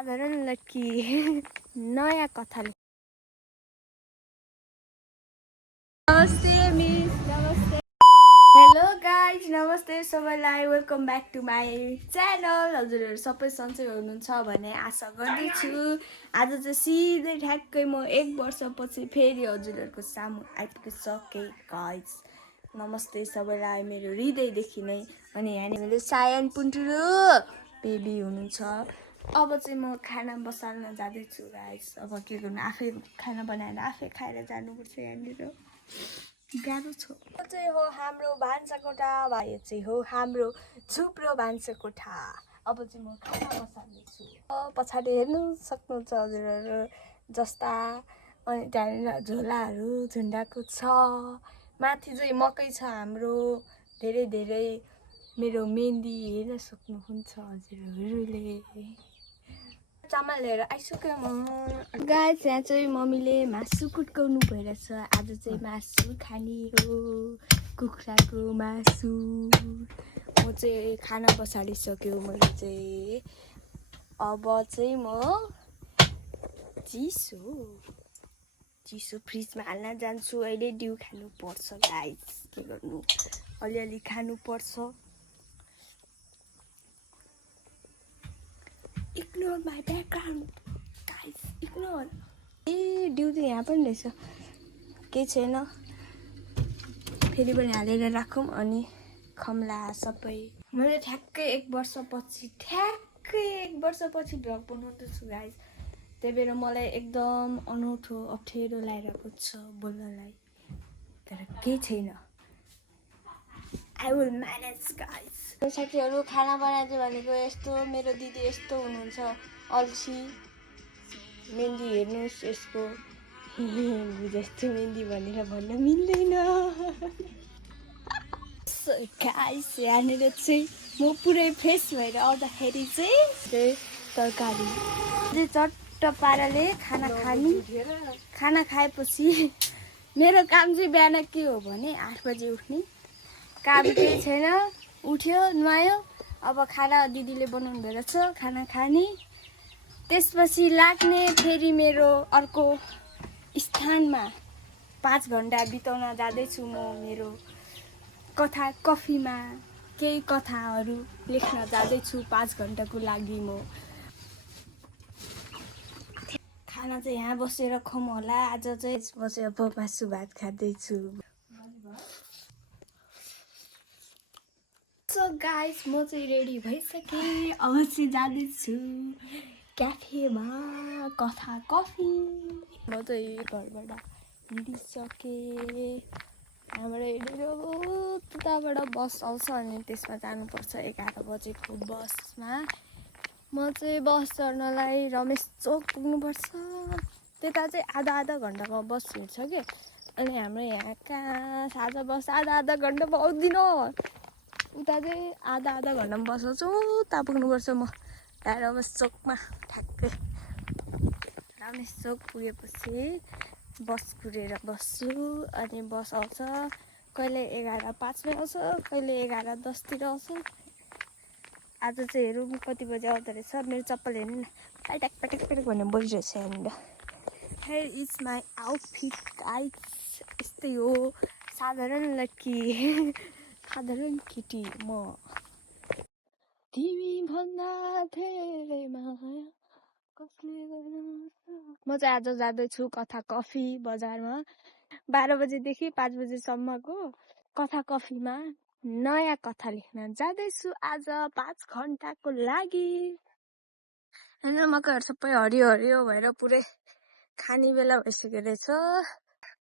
साधारण लड्की नयाँ कथाले। नमस्ते मिस, नमस्ते। हेलो गाइज, नमस्ते सबैलाई, welcome back to my channel. हजुरहरू सबै सन्चै हुनुहुन्छ भन्ने आशा गर्दछु। आज चाहिँ सिधै ठ्याक्कै म 1 वर्षपछि फेरि हजुरहरूको सामु आइपुगिसकेँ गाइज। नमस्ते सबैलाई मेरो हृदयदेखि नै। अनि यहाँनिर मेरो सायन पुन्टुरु बेबी हुनुहुन्छ। अब चाहिँ म खाना बसाल्न जाँदैछु गाइज। अब के गर्नु, आफै खाना बनाएर आफै खाएर जानुपर्छ। यहाँनिर गाह्रो छ। यो चाहिँ हो हाम्रो भान्साकोठा, यो चाहिँ हो हाम्रो झुप्रो भान्साकोठा। अब चाहिँ म खाना बसाल्दैछु। पछाडि हेर्नु सक्नुहुन्छ हजुरहरू जस्ता। अनि त्यहाँनिर झोलाहरू झुन्डाएको छ। माथि चाहिँ मकै छ हाम्रो धेरै धेरै। मेरो मेहन्दी हेर्न सक्नुहुन्छ हजुरहरूले। चामल लिएर आइसक्यो म। गाइस, यहाँ चाहिँ मम्मीले मासु कुट्काउनु भइरहेछ। आज चाहिँ मासु खाने हो, कुखुराको मासु। म चाहिँ खाना बसालिसक्यो मैले चाहिँ। अब चाहिँ म चिसो फ्रिजमा हाल्न जान्छु। अहिले डिउ खानुपर्छ गाइस, के गर्नु, अलिअलि खानुपर्छ। Ignore my background, guys, ignore. ए डिउ त यहाँ पनि रहेछ, केही छैन। फेरि पनि हालेर राखौँ अनि खम्ला सबै। मैले ठ्याक्कै 1 वर्षपछि भ्लग बनाउँदैछु गाइस। त्यही भएर मलाई एकदम अनौठो अप्ठ्यारो लागिरहेको छ बोल्नलाई, तर केही छैन। I will manage guys. साथीहरू, खाना बनाइदियो भनेको यस्तो, मेरो दिदी यस्तो हुनुहुन्छ अल्छी। मेहन्दी हेर्नुहोस् यसको, जस्तो मेहन्दी भनेर भन्न मिल्दैन। गाइस, यहाँनिर चाहिँ म पुरै फ्रेस भएर आउँदाखेरि चाहिँ तरकारी चट्ट पाराले खाना खाएपछि मेरो काम चाहिँ बिहान के हो भने 8 बजे उठ्ने। काम केही छैन, उठ्यो नुहायो, अब खाना दिदीले बनाउनु भइरहेछ, खाना खाने। त्यसपछि लाग्ने फेरि मेरो अर्को स्थानमा 5 घन्टा बिताउन जाँदैछु म मेरो कथा कफीमा। केही कथाहरू लेख्न जाँदैछु 5 घन्टाको लागि म। खाना चाहिँ यहाँ बसेर खाउँ होला। आज चाहिँ बसेर मासु भात खाँदैछु। सो गाइस, म चाहिँ रेडी भइसकेँ। अब चाहिँ जाँदैछु क्याफेमा कथा कफी। म चाहिँ घरबाट हिँडिसकेँ। यहाँबाट हिँडेर उताबाट बस आउँछ अनि त्यसमा जानुपर्छ 11 बजेको बसमा। म चाहिँ बस चढ्नलाई रमेश चोक पुग्नुपर्छ। त्यता चाहिँ आधा घन्टामा बस हिँड्छ क्या। अनि हाम्रो यहाँ कहाँ साझा बस आधा घन्टामा आउँदिन। उता चाहिँ आधा घन्टामा बसाउँछु। उता पुग्नुपर्छ म रमेश चोकमा। ठ्याक्कै रमेश चोक पुगेपछि बस कुरेर बस्छु। अनि बस आउँछ कहिले 11:05 आउँछ, कहिले 11:10 आउँछ। आज चाहिँ हेरौँ कति बजी आउँदो रहेछ। मेरो चप्पल हेर्नु न, पटक पटक पटक भनेर बजिरहेछ यहाँनिर। Here is my outfit guys. यस्तै हो, साधारण लड्की साधारण केटी म। तिमी भन्दा धेरै माया कसले गर्न। म चाहिँ आज जाँदैछु कथा कफी बजारमा। 12 बजेदेखि 5 बजेसम्मको कथा कफीमा नयाँ कथा लेख्न जाँदैछु आज 5 घन्टाको लागि। होइन, मकैहरू सबै हरियो हरियो भएर पुरै खाने बेला भइसक्यो रहेछ।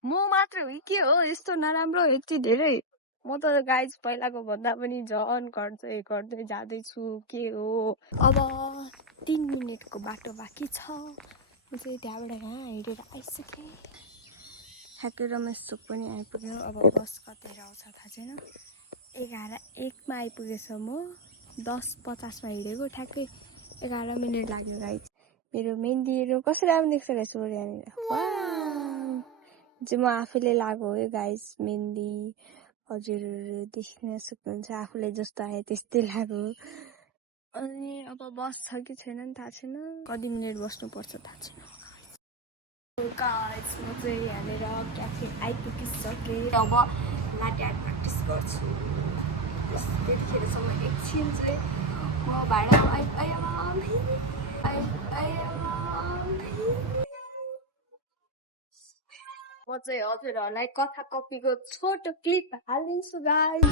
म मात्र हो के हो यस्तो नराम्रो यति धेरै? म त गाइज पहिलाको भन्दा पनि झन् घट्दै जाँदैछु। के हो, अब 3 मिनेटको बाटो बाँकी छ। म चाहिँ त्यहाँबाट यहाँ हिँडेर आइसकेँ। ठ्याक्कै रमेश चोक पनि आइपुग्यो। अब बस कतिखेर आउँछ थाहा छैन। 11:01 आइपुगेछ। म 10:50 हिँडेको, ठ्याक्कै 11 मिनट लाग्यो गाइज। मेरो मेहन्दीहरू कसरी राम्रो देख्छ रहेछ यहाँनिर। चाहिँ म आफैले लगाएको हो गाइज मेहन्दी। हजुरहरू देख्न सक्नुहुन्छ, आफूले जस्तो आयो त्यस्तै लाग्यो। अनि अब बस छ कि छैन नि थाहा छैन, कति मिनट बस्नुपर्छ थाहा छैन। गाइस म चाहिँ यहाँनिर क्याफे आइपुगिसकेँ। अब लाटे आर्ट प्र्याक्टिस गर्छु। त्यतिखेरसम्म एकछिन चाहिँ म भाडा म चाहिँ हजुरहरूलाई कथा कपीको छोटो क्लिप हालिदिन्छु गाइस।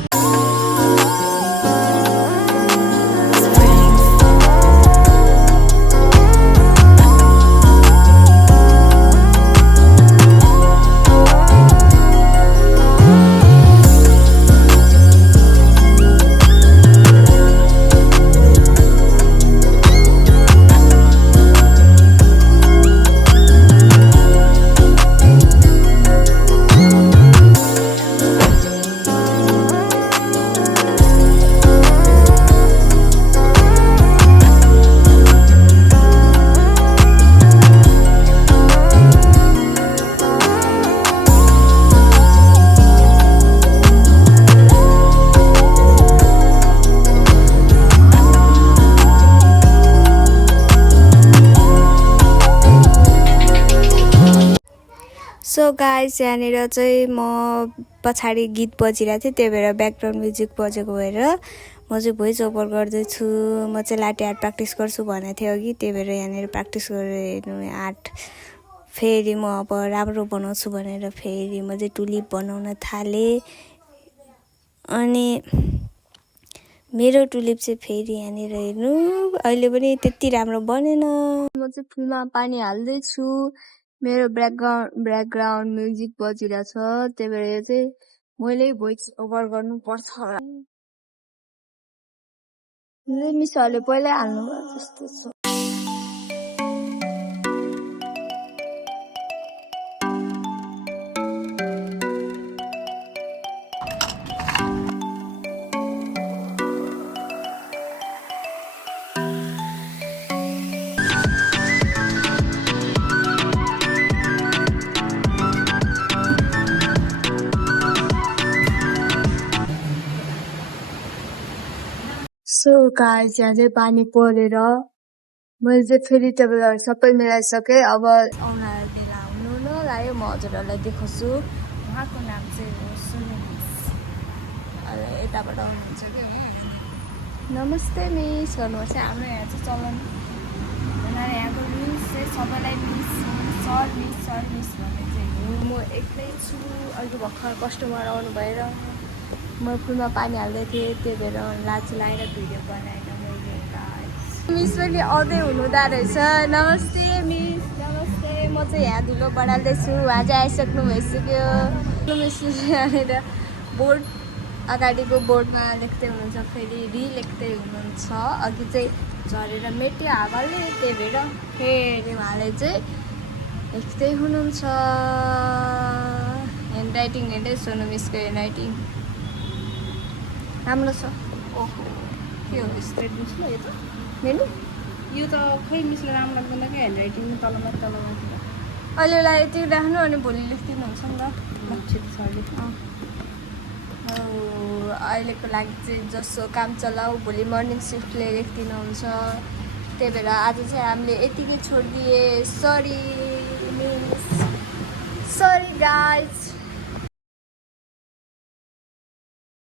सो गाइस यहाँनिर चाहिँ म पछाडि गीत बजिरहेको थियो, त्यही भएर ब्याकग्राउन्ड म्युजिक बजेको भएर म चाहिँ भोइस ओभर गर्दैछु। म चाहिँ लाटे आर्ट प्र्याक्टिस गर्छु भनेको थिएँ अघि, त्यही भएर यहाँनिर प्र्याक्टिस गरेर हेर्नु आर्ट। फेरि म अब राम्रो बनाउँछु भनेर फेरि म चाहिँ टुलिप बनाउन थालेँ। अनि मेरो टुलिप चाहिँ फेरि यहाँनिर हेर्नु अहिले पनि त्यति राम्रो बनेन। म चाहिँ फुलमा पानी हाल्दैछु। मेरो ब्याकग्राउन्ड म्युजिक बजिरहेछ, त्यही भएर यो चाहिँ मैले भोइस ओभर गर्नुपर्छ। मिसहरूले पहिल्यै हाल्नुभयो जस्तो छ। सो गाइस यहाँ चाहिँ पानी परेर मैले चाहिँ फेरि टेबलहरू सबै मिलाइसकेँ। अब आउनेवाला बेला हुनु नलाग्यो, म हजुरहरूलाई देखाउँछु। उहाँको नाम चाहिँ हो सोनु मिस। अहिले यताबाट आउनुहुन्छ कि उहाँ। नमस्ते मिस गर्नुपर्छ। हाम्रो यहाँ चाहिँ चलन उनीहरू यहाँको मिस चाहिँ सबैलाई मिस सर मिस भन्ने चाहिँ हो। म एक्लै छु, अघि भर्खर कस्टमर आउनु भएर म फुलमा पानी हाल्दै थिएँ, त्यही भएर लाज लगाएर भिडियो बनाएन मैले। मिस पनि आउँदै हुनुहुँदो रहेछ। नमस्ते मिस। नमस्ते। म चाहिँ यहाँ धुलो बढाल्दैछु, उहाँ चाहिँ आइसक्नु भइसक्यो। मिस यहाँनिर बोर्ड अगाडिको बोर्डमा लेख्दै हुनुहुन्छ, फेरि लेख्दै हुनुहुन्छ। अघि चाहिँ झरेर मेट्यो हावाले, त्यही भएर फेरि उहाँले चाहिँ लेख्दै हुनुहुन्छ। ह्यान्डराइटिङ हेर्दै सोनु मिसको ह्यान्डराइटिङ राम्रो छ। ओहो के हो स्ट्रेट मिसमा यो त मेनु यो त खै मिसले राम्रो लाग्दैन क्या ह्यान्डराइटिङ तलमाथि अहिलेलाई यति राख्नु अनि भोलि लेखिदिनु हुन्छ नि त। अहिलेको लागि चाहिँ जसो काम चलाऊ, भोलि मर्निङ सिफ्टले लेखिदिनुहुन्छ। त्यही भएर आज चाहिँ हामीले यतिकै छोडिदिए। Sorry miss, sorry guys.